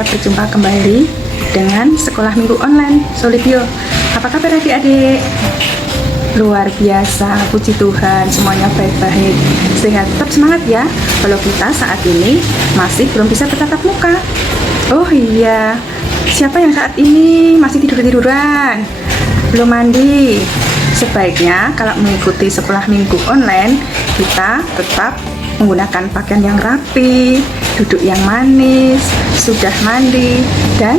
kita berjumpa kembali dengan sekolah minggu online Solibio. Apa kabar adik-adik? Luar biasa, puji Tuhan, semuanya baik-baik, sehat, tetap semangat ya. Kalau kita saat ini masih belum bisa bertatap muka. Oh iya, siapa yang saat ini masih tidur-tiduran, belum mandi? Sebaiknya kalau mengikuti sekolah minggu online, kita tetap menggunakan pakaian yang rapi, duduk yang manis, sudah mandi, dan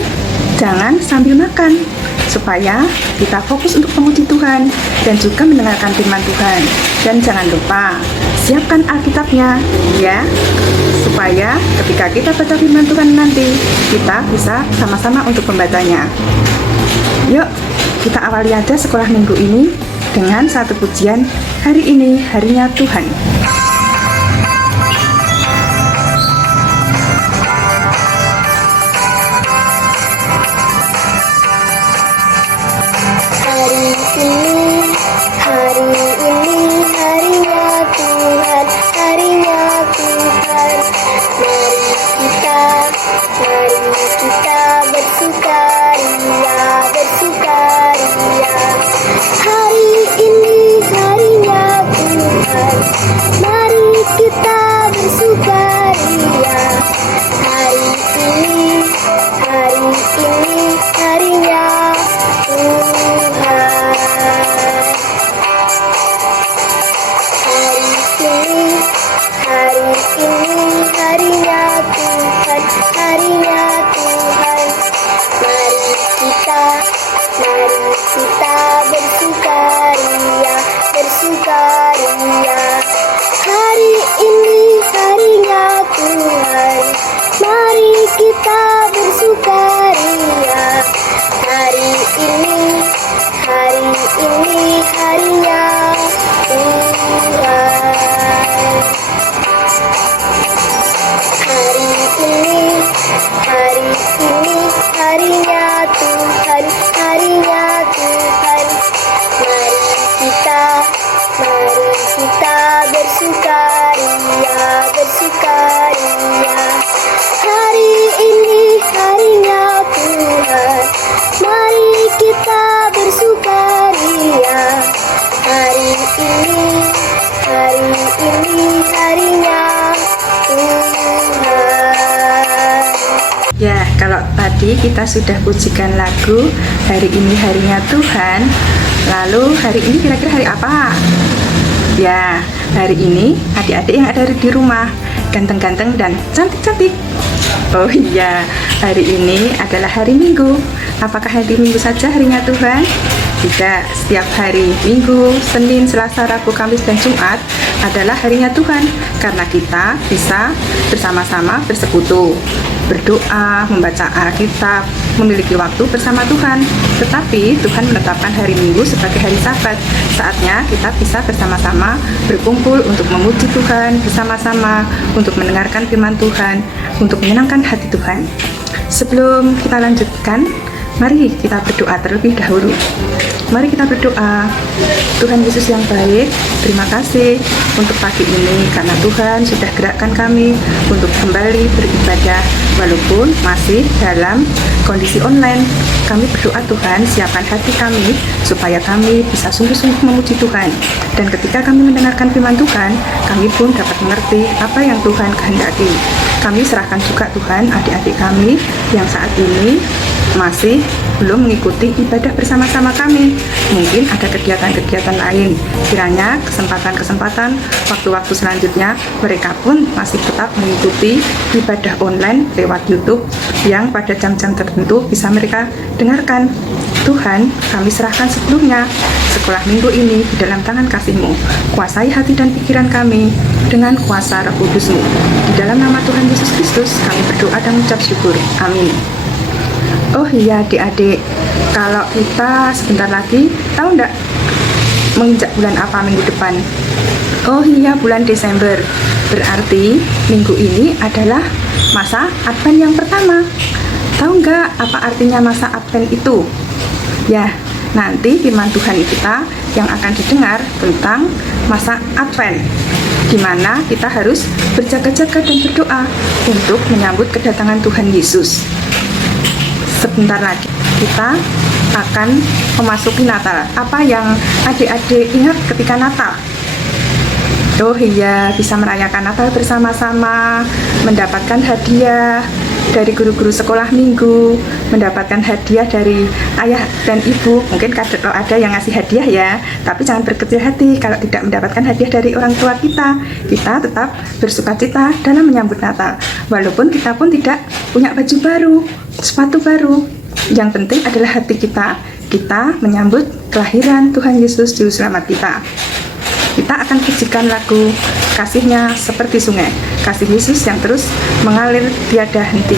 jangan sambil makan, supaya kita fokus untuk memuji Tuhan dan juga mendengarkan firman Tuhan. Dan jangan lupa siapkan Alkitabnya ya, supaya ketika kita baca firman Tuhan nanti kita bisa sama-sama untuk membacanya. Yuk kita awali aja sekolah minggu ini dengan satu pujian. Hari ini harinya Tuhan. Ya, kalau tadi kita sudah pujikan lagu Hari Ini Harinya Tuhan, lalu hari ini kira-kira hari apa? Ya, hari ini adik-adik yang ada di rumah ganteng-ganteng dan cantik-cantik. Oh iya, hari ini adalah hari Minggu. Apakah hari Minggu saja harinya Tuhan? Tidak, setiap hari Minggu, Senin, Selasa, Rabu, Kamis, dan Jumat adalah harinya Tuhan, karena kita bisa bersama-sama bersekutu, berdoa, membaca Alkitab, memiliki waktu bersama Tuhan. Tetapi Tuhan menetapkan hari Minggu sebagai hari Sabat. Saatnya kita bisa bersama-sama berkumpul untuk memuji Tuhan bersama-sama, untuk mendengarkan firman Tuhan, untuk menyenangkan hati Tuhan. Sebelum kita lanjutkan, mari kita berdoa terlebih dahulu. Mari kita berdoa. Tuhan Yesus yang baik, terima kasih untuk pagi ini karena Tuhan sudah gerakkan kami untuk kembali beribadah walaupun masih dalam kondisi online. Kami berdoa Tuhan, siapkan hati kami supaya kami bisa sungguh-sungguh memuji Tuhan. Dan ketika kami mendengarkan firman Tuhan, kami pun dapat mengerti apa yang Tuhan kehendaki. Kami serahkan juga Tuhan adik-adik kami yang saat ini masih belum mengikuti ibadah bersama-sama kami. Mungkin ada kegiatan-kegiatan lain. Kiranya kesempatan-kesempatan waktu-waktu selanjutnya mereka pun masih tetap mengikuti ibadah online lewat YouTube yang pada jam-jam tertentu bisa mereka dengarkan. Tuhan, kami serahkan sebelumnya sekolah minggu ini di dalam tangan kasih-Mu. Kuasai hati dan pikiran kami dengan kuasa Roh Kudus-Mu. Di dalam nama Tuhan Yesus Kristus kami berdoa dan mengucap syukur. Amin. Oh iya adik-adik, kalau kita sebentar lagi, tahu enggak menginjak bulan apa minggu depan? Oh iya, bulan Desember. Berarti minggu ini adalah masa Advent yang pertama. Tahu enggak apa artinya masa Advent itu? Ya, nanti firman Tuhan kita yang akan didengar tentang masa Advent, di mana kita harus berjaga-jaga dan berdoa untuk menyambut kedatangan Tuhan Yesus. sebentar lagi kita akan memasuki Natal. Apa yang adik-adik ingat ketika Natal? Oh iya, bisa merayakan Natal bersama-sama, mendapatkan hadiah dari guru-guru sekolah minggu, mendapatkan hadiah dari ayah dan ibu. Mungkin kalau ada yang ngasih hadiah ya, tapi jangan berkecil hati kalau tidak mendapatkan hadiah dari orang tua kita. Kita tetap bersukacita dalam menyambut Natal, walaupun kita pun tidak punya baju baru, sepatu baru. Yang penting adalah hati kita menyambut kelahiran Tuhan Yesus Juru Selamat kita. Kita akan pujikan lagu Kasihnya Seperti Sungai, kasih Yesus yang terus mengalir tiada henti.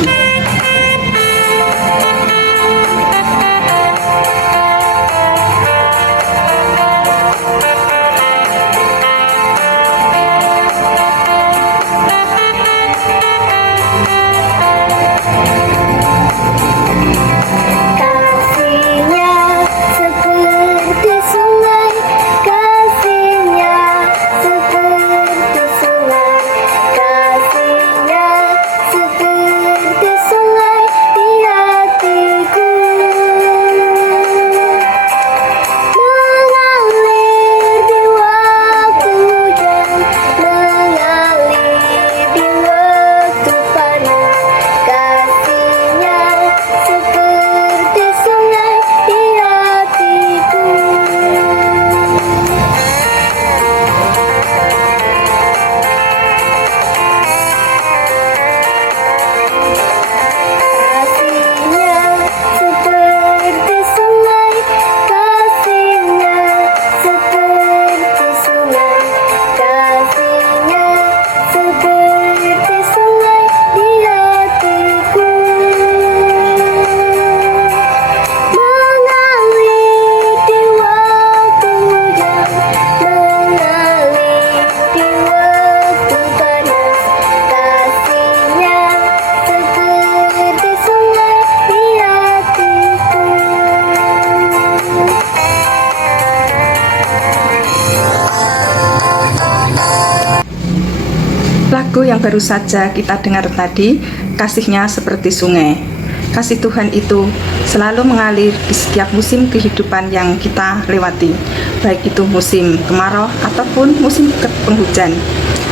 Lagu yang baru saja kita dengar tadi, kasihnya seperti sungai. Kasih Tuhan itu selalu mengalir di setiap musim kehidupan yang kita lewati, baik itu musim kemarau ataupun musim penghujan.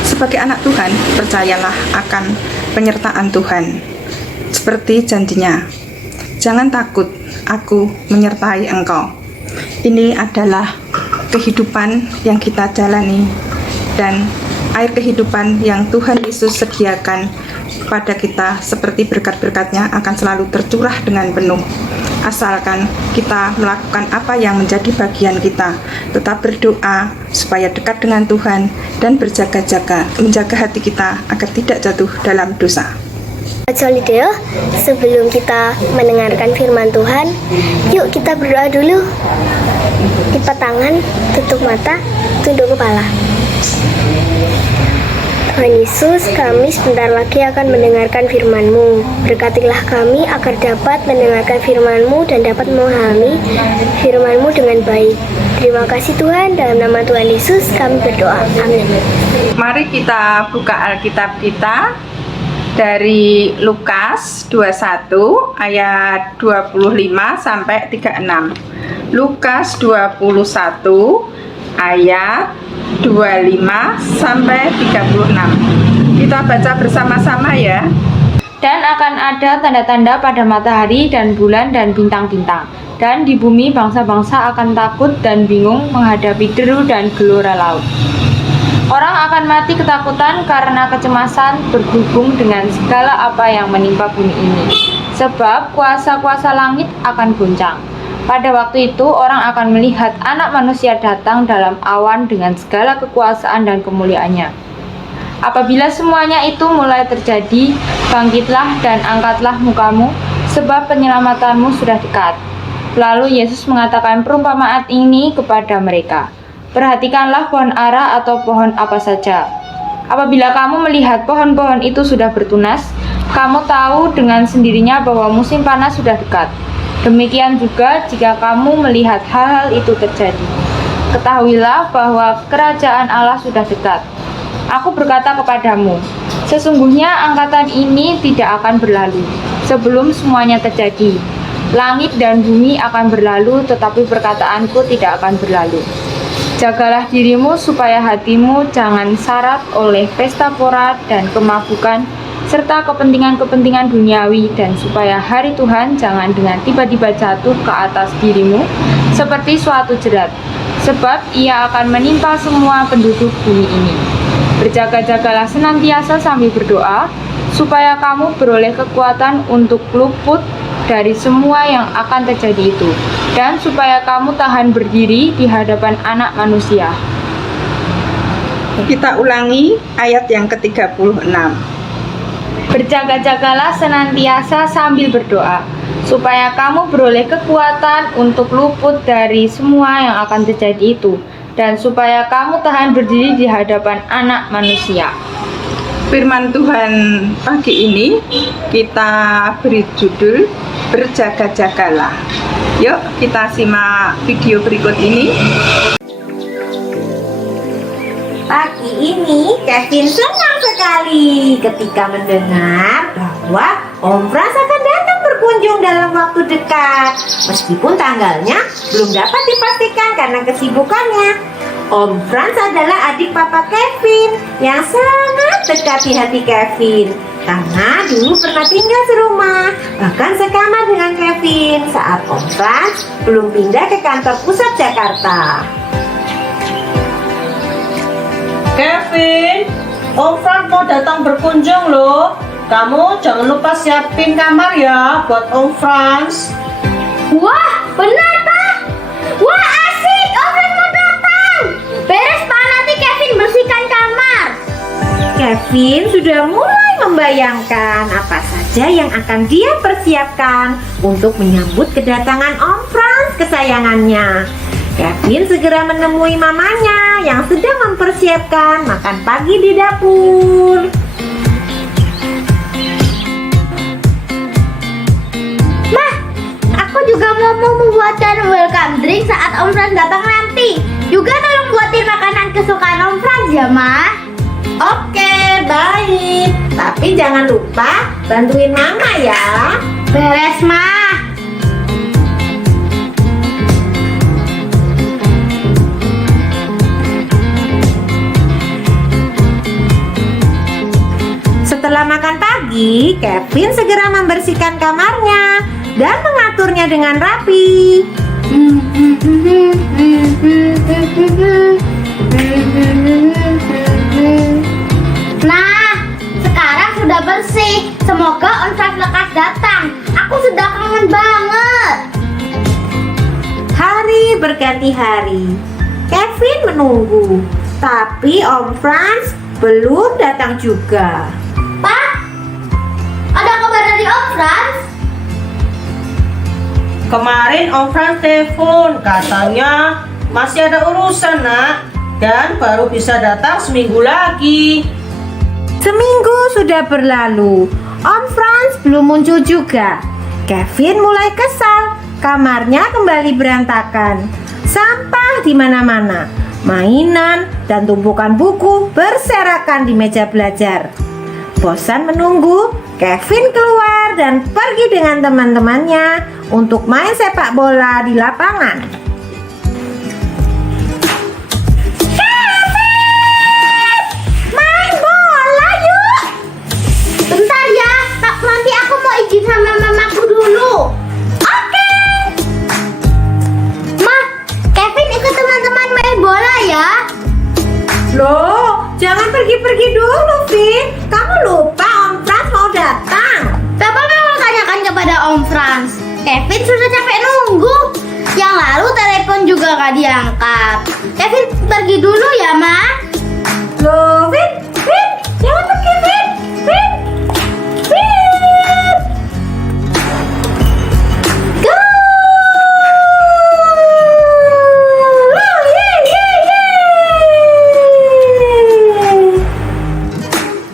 Sebagai anak Tuhan, percayalah akan penyertaan Tuhan. Seperti janjinya, jangan takut, aku menyertai engkau. Ini adalah kehidupan yang kita jalani dan air kehidupan yang Tuhan Yesus sediakan pada kita seperti berkat-berkat-Nya akan selalu tercurah dengan penuh. Asalkan kita melakukan apa yang menjadi bagian kita, tetap berdoa supaya dekat dengan Tuhan dan berjaga-jaga, menjaga hati kita agar tidak jatuh dalam dosa. Solideo, sebelum kita mendengarkan firman Tuhan, yuk kita berdoa dulu. Lipat tangan, tutup mata, tunduk kepala. Tuhan Yesus, kami sebentar lagi akan mendengarkan firman-Mu. Berkatilah kami agar dapat mendengarkan firman-Mu dan dapat memahami firman-Mu dengan baik. Terima kasih Tuhan, dalam nama Tuhan Yesus kami berdoa. Amin. Mari kita buka Alkitab kita dari Lukas 21 ayat 25 sampai 36. Lukas 21 ayat 25 sampai 36. Kita baca bersama-sama ya. Dan akan ada tanda-tanda pada matahari dan bulan dan bintang-bintang. Dan di bumi bangsa-bangsa akan takut dan bingung menghadapi deru dan gelora laut. Orang akan mati ketakutan karena kecemasan berhubung dengan segala apa yang menimpa bumi ini. Sebab kuasa-kuasa langit akan goncang. Pada waktu itu orang akan melihat Anak Manusia datang dalam awan dengan segala kekuasaan dan kemuliaannya. Apabila semuanya itu mulai terjadi, bangkitlah dan angkatlah mukamu, sebab penyelamatanmu sudah dekat. Lalu Yesus mengatakan perumpamaan ini kepada mereka. Perhatikanlah pohon ara atau pohon apa saja. Apabila kamu melihat pohon-pohon itu sudah bertunas, kamu tahu dengan sendirinya bahwa musim panas sudah dekat. Demikian juga jika kamu melihat hal-hal itu terjadi. Ketahuilah bahwa kerajaan Allah sudah dekat. Aku berkata kepadamu, sesungguhnya angkatan ini tidak akan berlalu sebelum semuanya terjadi. Langit dan bumi akan berlalu, tetapi perkataanku tidak akan berlalu. Jagalah dirimu supaya hatimu jangan syarat oleh pesta pora dan kemabukan, serta kepentingan-kepentingan duniawi, dan supaya hari Tuhan jangan dengan tiba-tiba jatuh ke atas dirimu seperti suatu jerat, sebab ia akan menimpa semua penduduk bumi ini. Berjaga-jagalah senantiasa sambil berdoa, supaya kamu beroleh kekuatan untuk luput dari semua yang akan terjadi itu, dan supaya kamu tahan berdiri di hadapan Anak Manusia. Kita ulangi ayat yang ke-36. Berjaga-jagalah senantiasa sambil berdoa, supaya kamu beroleh kekuatan untuk luput dari semua yang akan terjadi itu, dan supaya kamu tahan berdiri di hadapan Anak Manusia. Firman Tuhan pagi ini kita beri judul Berjaga-jagalah. Yuk kita simak video berikut ini. Pagi ini Kevin senang sekali ketika mendengar bahwa Om Frans akan datang berkunjung dalam waktu dekat. Meskipun tanggalnya belum dapat dipastikan karena kesibukannya. Om Frans adalah adik papa Kevin yang sangat dekat di hati Kevin. Karena dulu pernah tinggal serumah, bahkan sekamar dengan Kevin saat Om Frans belum pindah ke kantor pusat Jakarta. Kevin, Om Frans mau datang berkunjung loh. Kamu jangan lupa siapin kamar ya buat Om Frans. Wah, benar Pak. Wah, asik, Om Frans mau datang. Beres Pak, nanti Kevin bersihkan kamar. Kevin sudah mulai membayangkan apa saja yang akan dia persiapkan untuk menyambut kedatangan Om Frans kesayangannya. Kevin segera menemui mamanya yang sedang mempersiapkan makan pagi di dapur. Mah, aku juga mau membuatkan welcome drink saat Om Frans datang nanti. Juga tolong buatin makanan kesukaan Om Frans ya, Mah. Oke, baik. Tapi jangan lupa bantuin mama ya. Beres, Mah. Setelah makan pagi, Kevin segera membersihkan kamarnya dan mengaturnya dengan rapi. Nah, sekarang sudah bersih. Semoga Om Frans lekas datang. Aku sudah kangen banget. Hari berganti hari. Kevin menunggu, tapi Om Frans belum datang juga. Pak, ada kabar dari Om Frans? Kemarin Om Frans telepon, katanya masih ada urusan nak, dan baru bisa datang seminggu lagi. Seminggu sudah berlalu, Om Frans belum muncul juga. Kevin mulai kesal, kamarnya kembali berantakan. Sampah di mana-mana, mainan dan tumpukan buku berserakan di meja belajar. Bosan menunggu, Kevin keluar dan pergi dengan teman-temannya untuk main sepak bola di lapangan. Main bola yuk. Bentar ya, nanti aku mau izin sama mamaku dulu. Oke. Ma, Kevin ikut teman-teman main bola ya. Loh, jangan pergi-pergi dulu, Vin. Kamu lupa Om Frans mau datang. Papa mau tanyakan kepada Om Frans. Kevin sudah capek nunggu. Yang lalu telepon juga gak diangkat. Kevin pergi dulu ya, Ma. Loh, Vin, jangan pergi, Vin. Go!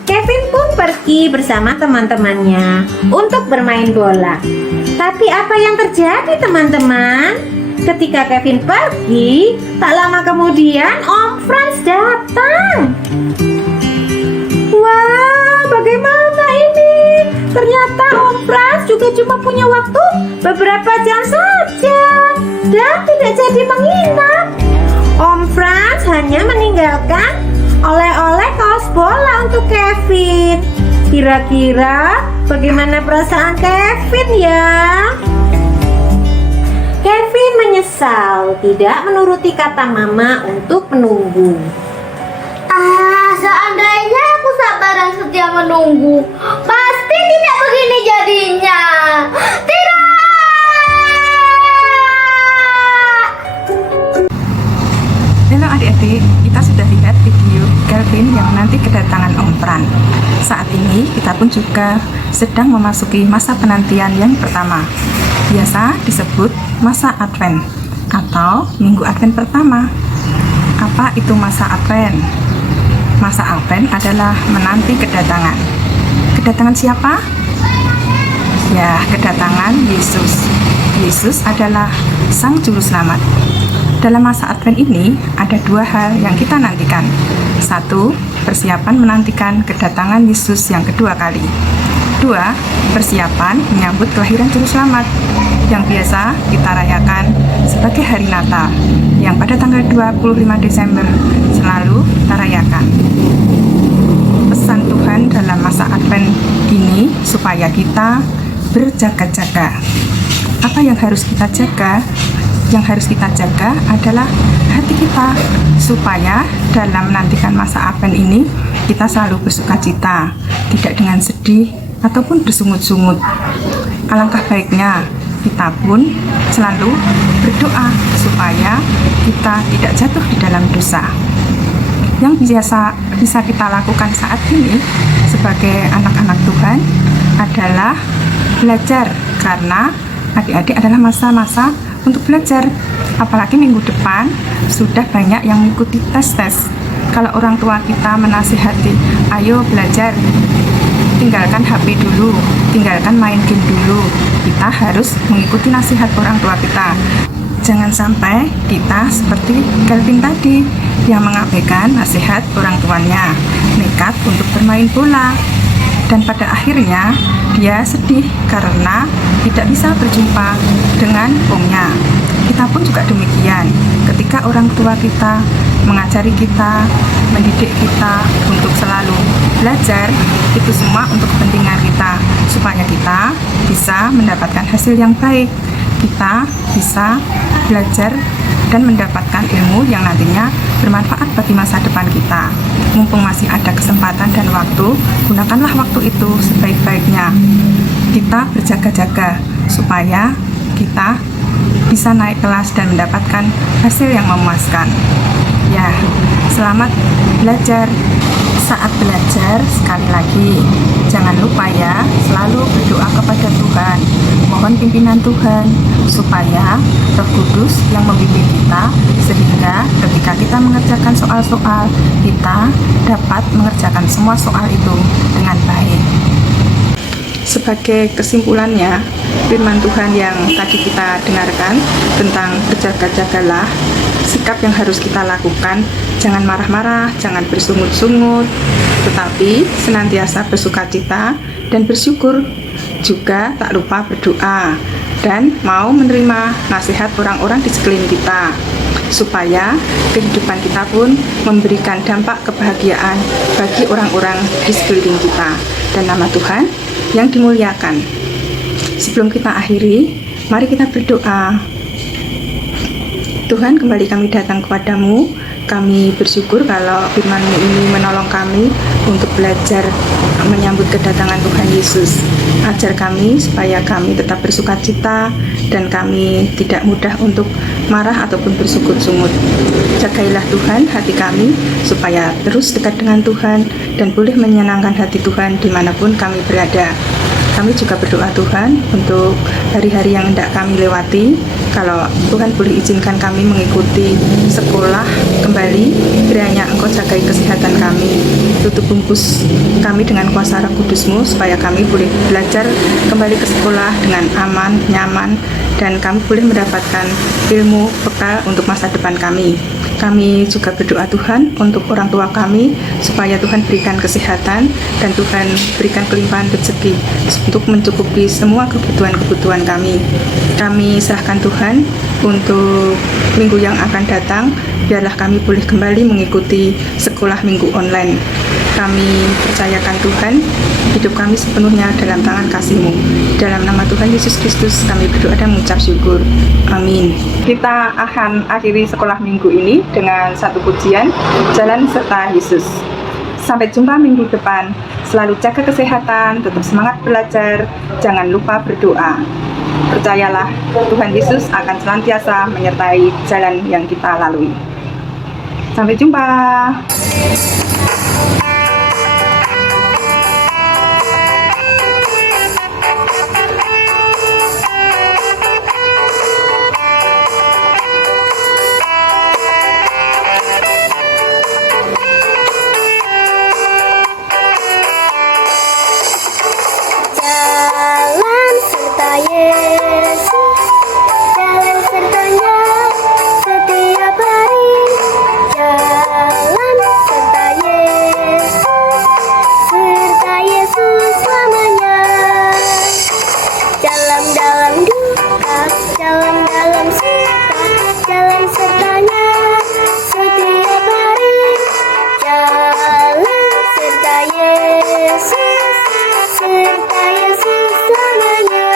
Kevin pun pergi bersama teman-temannya untuk bermain bola. Tapi apa yang terjadi, teman-teman? Ketika Kevin pergi, tak lama kemudian Om Frans datang. Wah, bagaimana ini? Ternyata Om Frans juga cuma punya waktu beberapa jam saja dan tidak jadi menginap. Om Frans hanya meninggalkan oleh-oleh kaos bola untuk Kevin. Kira-kira bagaimana perasaan Kevin ya? Kevin menyesal tidak menuruti kata mama untuk menunggu. Seandainya aku sabar dan setia menunggu, pasti tidak begini jadinya. Tidak. Halo adik-adik, kita sudah lihat video Kelvin yang nanti kedatangan Om Fran. Saat ini kita pun juga sedang memasuki masa penantian yang pertama. Biasa disebut masa Advent atau Minggu Advent pertama. Apa itu masa Advent? Masa Advent adalah menanti kedatangan. Kedatangan siapa? Ya, kedatangan Yesus. Yesus adalah Sang Juru Selamat. Dalam masa Advent ini ada dua hal yang kita nantikan. Satu, persiapan menantikan kedatangan Yesus yang kedua kali. Dua, persiapan menyambut kelahiran Juru Selamat yang biasa kita rayakan sebagai hari Natal yang pada tanggal 25 Desember selalu kita rayakan. Pesan Tuhan dalam masa Advent ini supaya kita berjaga-jaga. Apa yang harus kita jaga? Yang harus kita jaga adalah hati kita, supaya dalam menantikan masa Advent ini kita selalu bersukacita, tidak dengan sedih ataupun bersungut-sungut. Alangkah baiknya kita pun selalu berdoa supaya kita tidak jatuh di dalam dosa. Yang bisa kita lakukan saat ini sebagai anak-anak Tuhan adalah belajar, karena adik-adik adalah masa-masa untuk belajar. Apalagi minggu depan sudah banyak yang mengikuti tes-tes. Kalau orang tua kita menasihati, ayo belajar, tinggalkan HP dulu, tinggalkan main game dulu, kita harus mengikuti nasihat orang tua kita. Jangan sampai kita seperti Kelvin tadi yang mengabaikan nasihat orang tuanya, nekat untuk bermain bola, dan pada akhirnya dia sedih karena tidak bisa berjumpa dengan omnya. Kita pun juga demikian. Ketika orang tua kita mengajari kita, mendidik kita untuk selalu belajar, itu semua untuk kepentingan kita, supaya kita bisa mendapatkan hasil yang baik. Kita bisa belajar dan mendapatkan ilmu yang nantinya bermanfaat bagi masa depan kita. Mumpung masih ada kesempatan dan waktu, gunakanlah waktu itu sebaik-baiknya. Kita berjaga-jaga supaya kita bisa naik kelas dan mendapatkan hasil yang memuaskan. Ya, selamat belajar. Saat belajar, sekali lagi, jangan lupa ya, selalu berdoa kepada Tuhan. Mohon pimpinan Tuhan, supaya Roh Kudus yang membimbing kita, sehingga ketika kita mengerjakan soal-soal, kita dapat mengerjakan semua soal itu dengan baik. Sebagai kesimpulannya, firman Tuhan yang tadi kita dengarkan tentang berjaga-jagalah, sikap yang harus kita lakukan, jangan marah-marah, jangan bersungut-sungut, tetapi senantiasa bersukacita dan bersyukur. Juga tak lupa berdoa dan mau menerima nasihat orang-orang di sekeliling kita, supaya kehidupan kita pun memberikan dampak kebahagiaan bagi orang-orang di sekeliling kita, dan nama Tuhan yang dimuliakan. Sebelum kita akhiri, mari kita berdoa. Tuhan, kembali kami datang kepadamu. Kami bersyukur kalau firman-Mu ini menolong kami untuk belajar menyambut kedatangan Tuhan Yesus. Ajar kami supaya kami tetap bersukacita dan kami tidak mudah untuk marah ataupun bersungut-sungut. Jagailah Tuhan hati kami supaya terus dekat dengan Tuhan dan boleh menyenangkan hati Tuhan dimanapun kami berada. Kami juga berdoa Tuhan untuk hari-hari yang hendak kami lewati. Kalau Tuhan boleh izinkan kami mengikuti sekolah kembali, kiranya Engkau jagai kesehatan kami. Tutup bungkus kami dengan kuasa Roh Kudus-Mu, supaya kami boleh belajar kembali ke sekolah dengan aman, nyaman, dan kami boleh mendapatkan ilmu bekal untuk masa depan kami. Kami juga berdoa Tuhan untuk orang tua kami supaya Tuhan berikan kesehatan dan Tuhan berikan kelimpahan rezeki untuk mencukupi semua kebutuhan-kebutuhan kami. Kami serahkan Tuhan untuk minggu yang akan datang, biarlah kami boleh kembali mengikuti sekolah minggu online. Kami percayakan Tuhan, hidup kami sepenuhnya dalam tangan kasih-Mu. Dalam nama Tuhan Yesus Kristus kami berdoa dan mengucap syukur. Amin. Kita akan akhiri sekolah minggu ini dengan satu pujian, Jalan Serta Yesus. Sampai jumpa minggu depan. Selalu jaga kesehatan, tetap semangat belajar, jangan lupa berdoa. Percayalah, Tuhan Yesus akan senantiasa menyertai jalan yang kita lalui. Sampai jumpa. Jalan serta Yesus, jalan sertanya setiap hari. Jalan serta Yesus, serta Yesus selamanya. Jalan dalam duka, jalan dalam suka, jalan sertanya setiap hari. Jalan serta Yesus, serta Yesus selamanya.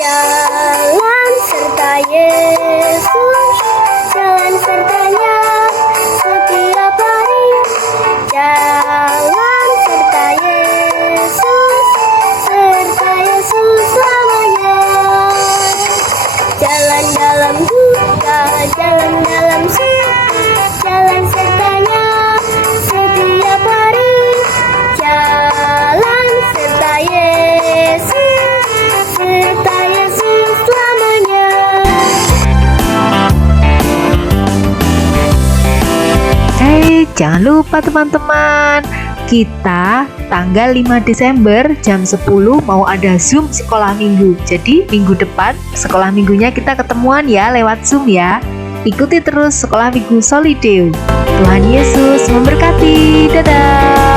Jalan serta Yesus, jalan sertanya setiap hari. Jalan serta Yesus, serta Yesus selamanya. Jalan dalam duka, jalan dalam suka, jalan sertanya setiap hari. Jalan serta Yesus, serta Yesus selamanya. Jangan lupa teman-teman, kita tanggal 5 Desember jam 10 mau ada Zoom sekolah minggu. Jadi minggu depan sekolah minggunya kita ketemuan ya lewat Zoom ya. Ikuti terus sekolah minggu Solideo. Tuhan Yesus memberkati. Dadah.